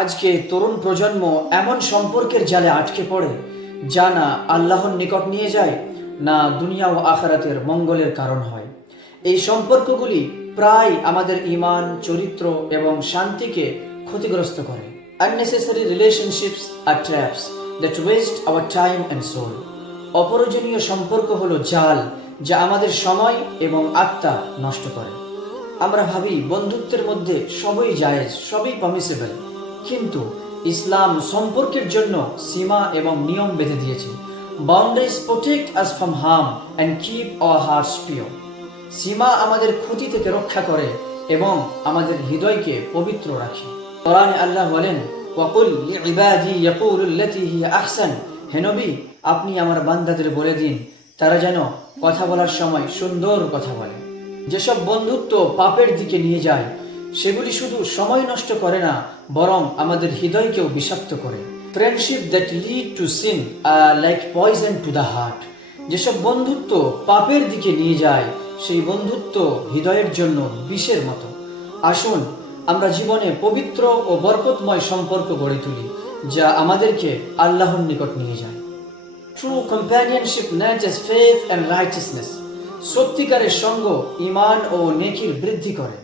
আজকে তরুণ প্রজন্ম এমন সম্পর্কের জালে আটকে পড়ে, যা না আল্লাহর নিকট নিয়ে যায়, না দুনিয়া ও আখারাতের মঙ্গলের কারণ হয়। এই সম্পর্কগুলি প্রায় আমাদের ইমান, চরিত্র এবং শান্তিকে ক্ষতিগ্রস্ত করে। Unnecessary relationships are traps that waste our time and soul. অপ্রয়োজনীয় সম্পর্ক হলো জাল, যা আমাদের সময় এবং আত্মা নষ্ট করে। আমরা ভাবি বন্ধুত্বের মধ্যে সবই জায়েজ, সবই পামিসেবল কিন্তু ইসলাম সম্পর্কের জন্য সীমা এবং নিয়ম বেঁধে দিয়েছে। Boundaries protect us from harm and keep our hearts pure সীমা আমাদের ক্ষতি থেকে রক্ষা করে এবং আমাদের হৃদয়কে পবিত্র রাখে। কোরআনে আল্লাহ বলেন, ওয়াকুল ইবাদি ইয়াকুলুল্লাতি হিয়া আহসান। হে নবী, আপনি আমার বান্দাদের বলে দিন, তারা যেন কথা বলার সময় সুন্দর কথা বলে। যেসব বন্ধুত্ব পাপের দিকে নিয়ে যায় সেগুলি শুধু সময় নষ্ট করে না, বরং আমাদের হৃদয়কেও বিষাক্ত করে। Friendship that lead to sin like poison to the heart যেসব বন্ধুত্ব পাপের দিকে নিয়ে যায়, সেই বন্ধুত্ব হৃদয়ের জন্য বিষের মতো। আসুন, আমরা জীবনে পবিত্র ও বরকতময় সম্পর্ক গড়ে তুলি, যা আমাদেরকে আল্লাহর নিকট নিয়ে যায়। ট্রু কম্প্যানিয়নশিপ ন্যাচেস ফেথ অ্যান্ড রাইটিসনেস সত্যিকারের সঙ্গ ইমান ও নেকির বৃদ্ধি করে।